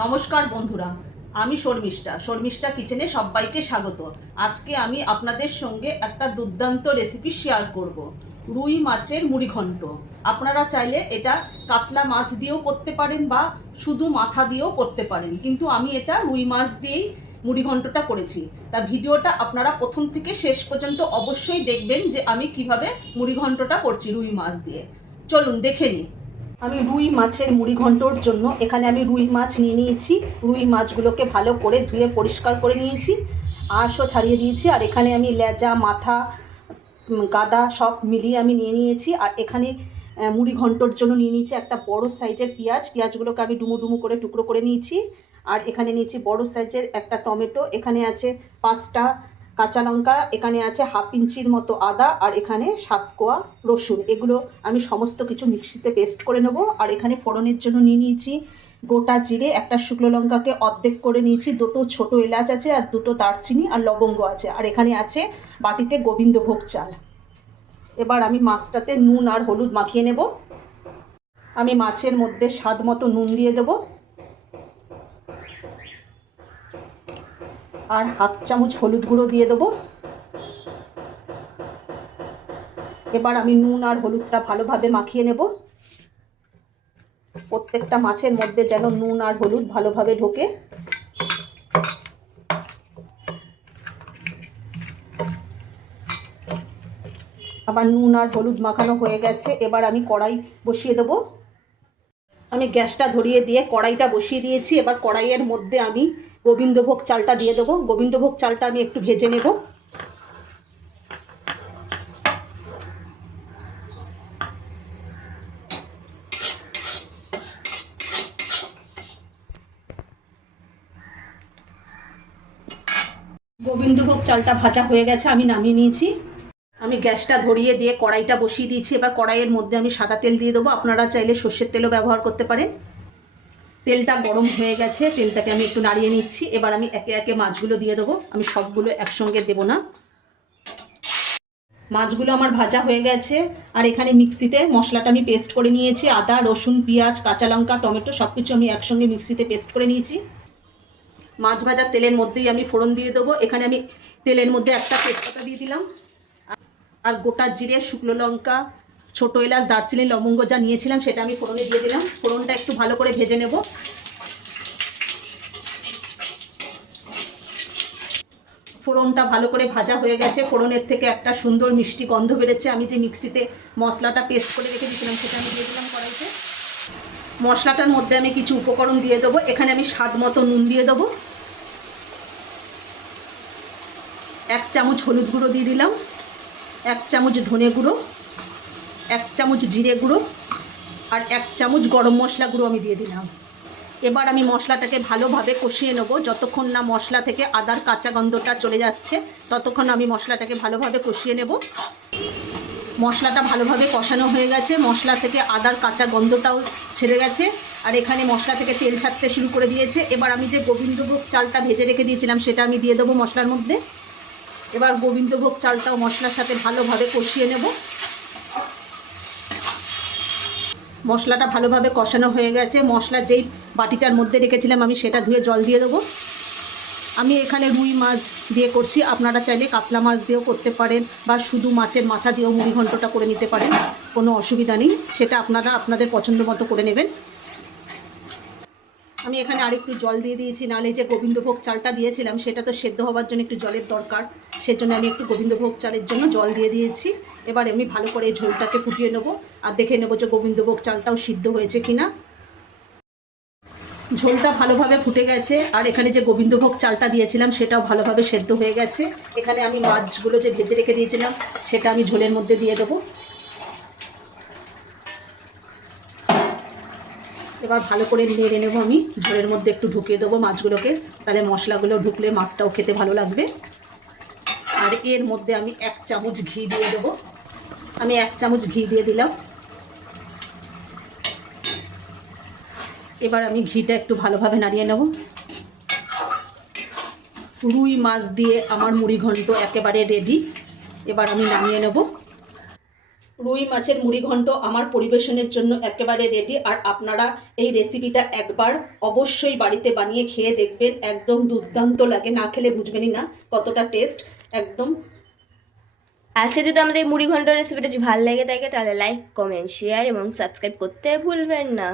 নমস্কার বন্ধুরা, আমি শর্মিষ্ঠা কিচেনে সবাইকে স্বাগত। আজকে আমি আপনাদের সঙ্গে একটা দুর্দান্ত রেসিপি শেয়ার করব, রুই মাছের মুড়িঘণ্ট। আপনারা চাইলে এটা কাতলা মাছ দিয়েও করতে পারেন বা শুধু মাথা দিয়েও করতে পারেন, কিন্তু আমি এটা রুই মাছ দিয়েই মুড়িঘণ্টটা করেছি। তা ভিডিওটা আপনারা প্রথম থেকে শেষ পর্যন্ত অবশ্যই দেখবেন যে আমি কিভাবে মুড়িঘণ্টটা করছি রুই মাছ দিয়ে। চলুন দেখে নিই। আমি রুই মাছের মুড়িঘণ্টর জন্য এখানে আমি রুই মাছ নিয়ে নিয়েছি। রুই মাছগুলোকে ভালো করে ধুয়ে পরিষ্কার করে নিয়েছি, আঁশও ছাড়িয়ে দিয়েছি। আর এখানে আমি লেজা, মাথা, গাদা সব মিলিয়ে আমি নিয়ে নিয়েছি। আর এখানে মুড়িঘণ্টর জন্য নিয়ে নিয়েছি একটা বড় সাইজের পেঁয়াজগুলোকে আমি ডুমো ডুমো করে টুকরো করে নিয়েছি। আর এখানে নিয়েছি বড় সাইজের একটা টমেটো, এখানে আছে 5টা কাঁচা লঙ্কা, এখানে আছে 1/2 ইঞ্চির মতো আদা, আর এখানে 7 কোয়া রসুন। এগুলো আমি সমস্ত কিছু মিক্সিতে পেস্ট করে নেব। আর এখানে ফোড়নের জন্য নিয়ে নিয়েছি গোটা জিরে, একটা শুকনো লঙ্কাকে অর্ধেক করে নিয়েছি, 2টো ছোটো এলাচ আছে, আর 2টো দারচিনি আর লবঙ্গ আছে। আর এখানে আছে বাটিতে গোবিন্দভোগ চাল। এবার আমি মাছটাতে নুন আর হলুদ মাখিয়ে নেব। আমি মাছের মধ্যে স্বাদ মতো নুন দিয়ে দেবো, আর 1/2 চামচ হলুদ গুঁড়ো দিয়ে দেবো। এবার আমি নুন আর হলুদটা ভালোভাবে মাখিয়ে নেব। প্রত্যেকটা মাছের মধ্যে যেন নুন আর হলুদ ভালোভাবে ঢোকে। আবার নুন আর হলুদ মাখানো হয়ে গেছে। এবার আমি কড়াই বসিয়ে দেবো। আমি গ্যাসটা ধরিয়ে দিয়ে কড়াইটা বসিয়ে দিয়েছি। এবার কড়াইয়ের মধ্যে আমি গোবিন্দভোগ চালটা দিয়ে দেবো। গোবিন্দভোগ চালটা আমি একটু ভেজে নেব। গোবিন্দভোগ চালটা ভাজা হয়ে গেছে, আমি নামিয়ে নিয়েছি। আমি গ্যাসটা ধরিয়ে দিয়ে কড়াইটা বসিয়ে দিয়েছি। এবার কড়াইয়ের মধ্যে আমি সাদা তেল দিয়ে দেবো। আপনারা চাইলে সর্ষের তেলও ব্যবহার করতে পারেন। তেলটা গরম হয়ে গেছে, তেলটাকে আমি একটু নাড়িয়ে নিচ্ছি। এবার আমি একে একে মাছগুলো দিয়ে দেবো। আমি সবগুলো একসঙ্গে দেবো না। মাছগুলো আমার ভাজা হয়ে গেছে। আর এখানে মিক্সিতে মশলাটা আমি পেস্ট করে নিয়েছি। আদা, রসুন, পেঁয়াজ, কাঁচা লঙ্কা, টমেটো সব কিছু আমি একসঙ্গে মিক্সিতে পেস্ট করে নিয়েছি। মাছ ভাজার তেলের মধ্যেই আমি ফোড়ন দিয়ে দেবো। এখানে আমি তেলের মধ্যে একটা তেজপাতা দিয়ে দিলাম, আর গোটা জিরে, শুকনো লঙ্কা, ছোটো এলাচ, দারচিনি, লবঙ্গ যা নিয়েছিলাম সেটা আমি ফোড়নে দিয়ে দিলাম। ফোড়নটা একটু ভালো করে ভেজে নেব। ফোড়নটা ভালো করে ভাজা হয়ে গেছে। ফোড়নের থেকে একটা সুন্দর মিষ্টি গন্ধ বেরোচ্ছে। আমি যে মিক্সিতে মশলাটা পেস্ট করে রেখে দিয়েছিলাম সেটা আমি দিয়ে দিলাম কড়াইতে। মশলাটার মধ্যে আমি কিছু উপকরণ দিয়ে দেবো। এখানে আমি স্বাদ মতো নুন দিয়ে দেবো, 1 চামচ হলুদ গুঁড়ো দিয়ে দিলাম, 1 চামচ ধনে গুঁড়ো, 1 চামচ জিরে গুঁড়ো, আর 1 চামচ গরম মশলা গুঁড়ো আমি দিয়ে দিলাম। এবার আমি মশলাটাকে ভালোভাবে কষিয়ে নেব। যতক্ষণ না মশলা থেকে আদার কাঁচা গন্ধটা চলে যাচ্ছে ততক্ষণ আমি মশলাটাকে ভালোভাবে কষিয়ে নেব। মশলাটা ভালোভাবে কষানো হয়ে গেছে, মশলা থেকে আদার কাঁচা গন্ধটাও ছেড়ে গেছে। আর এখানে মশলা থেকে তেল ছাড়তে শুরু করে দিয়েছে। এবার আমি যে গোবিন্দভোগ চালটা ভেজে রেখে দিয়েছিলাম সেটা আমি দিয়ে দেবো মশলার মধ্যে। এবার গোবিন্দভোগ চালটাও মশলার সাথে ভালোভাবে কষিয়ে নেব। মশলাটা ভালোভাবে কষানো হয়ে গেছে। মশলা যেই বাটিটার মধ্যে রেখেছিলাম আমি সেটা ধুয়ে জল দিয়ে দেবো। আমি এখানে রুই মাছ দিয়ে করছি, আপনারা চাইলে কাতলা মাছ দিয়েও করতে পারেন বা শুধু মাছের মাথা দিয়েও মুড়িঘণ্টটা করে নিতে পারেন, কোনো অসুবিধা নেই। সেটা আপনারা আপনাদের পছন্দ মতো করে নেবেন। আমি এখানে আরেকটু জল দিয়ে দিয়েছি, নাহলে যে গোবিন্দভোগ চালটা দিয়েছিলাম সেটা তো সেদ্ধ হওয়ার জন্য একটু জলের দরকার, সেজন্য আমি একটু গোবিন্দভোগ চালের জন্য জল দিয়ে দিয়েছি। এবার আমি ভালো করে এই ঝোলটাকে ফুটিয়ে নেব আর দেখে নেব যে গোবিন্দভোগ চালটাও সিদ্ধ হয়েছে কিনা। ঝোলটা ভালোভাবে ফুটে গেছে। আর এখানে যে গোবিন্দভোগ চালটা দিয়েছিলাম সেটাও ভালোভাবে সেদ্ধ হয়ে গেছে। এখানে আমি মাছগুলো যে ভেজে রেখে দিয়েছিলাম সেটা আমি ঝোলের মধ্যে দিয়ে দেবো। এবার ভালো করে নেড়ে নেবো। আমি ঝোলের মধ্যে একটু ঢুকিয়ে দেবো মাছগুলোকে, তাহলে মশলাগুলো ঢুকলে মাছটাও খেতে ভালো লাগবে। আর এর মধ্যে আমি 1 চামচ ঘি দিয়ে দেবো। আমি 1 চামচ ঘি দিয়ে দিলাম। এবার আমি ঘিটা একটু ভালোভাবে নাড়িয়ে নেব। রুই মাছ দিয়ে আমার মুড়িঘণ্ট একেবারে রেডি। এবার আমি নামিয়ে নেব। রুই মাছের মুড়িঘণ্ট আমার পরিবেশনের জন্য একেবারে রেডি। আর আপনারা এই রেসিপিটা একবার অবশ্যই বাড়িতে বানিয়ে খেয়ে দেখবেন, একদম দুর্দান্ত লাগে, না খেলে বুঝবেনই না কতটা টেস্ট একদম। আজকে যদি আমাদের মুড়ি ঘন্ট রেসিপিটা যদি ভালো লেগে থাকে তাহলে লাইক, কমেন্ট, শেয়ার এবং সাবস্ক্রাইব করতে ভুলবেন না।